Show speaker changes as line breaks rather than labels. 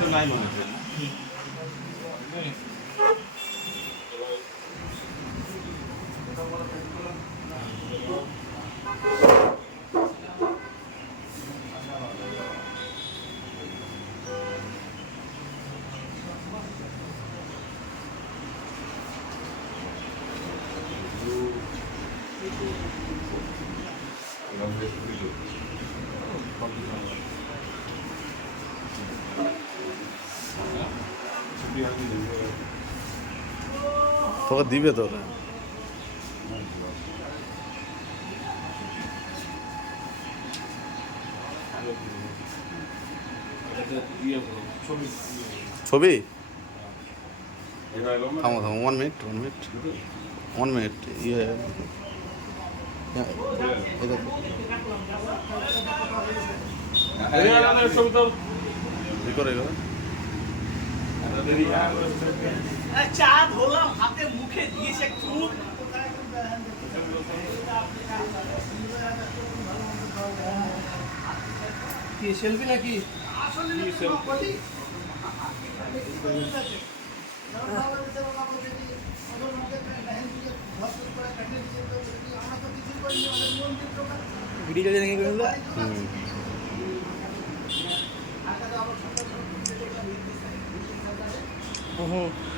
তো নাই মনে হয় না
তোকে দিবে তো ছবি? থামো থামো one minute one minute one minute ইয়ে। হ্যাঁ, এই করে।
চা ধরলাম হাতে মুখে দিয়েছে একটু কি সেলফি নাকি? ভিডিও চলে নাকি Mm-hmm.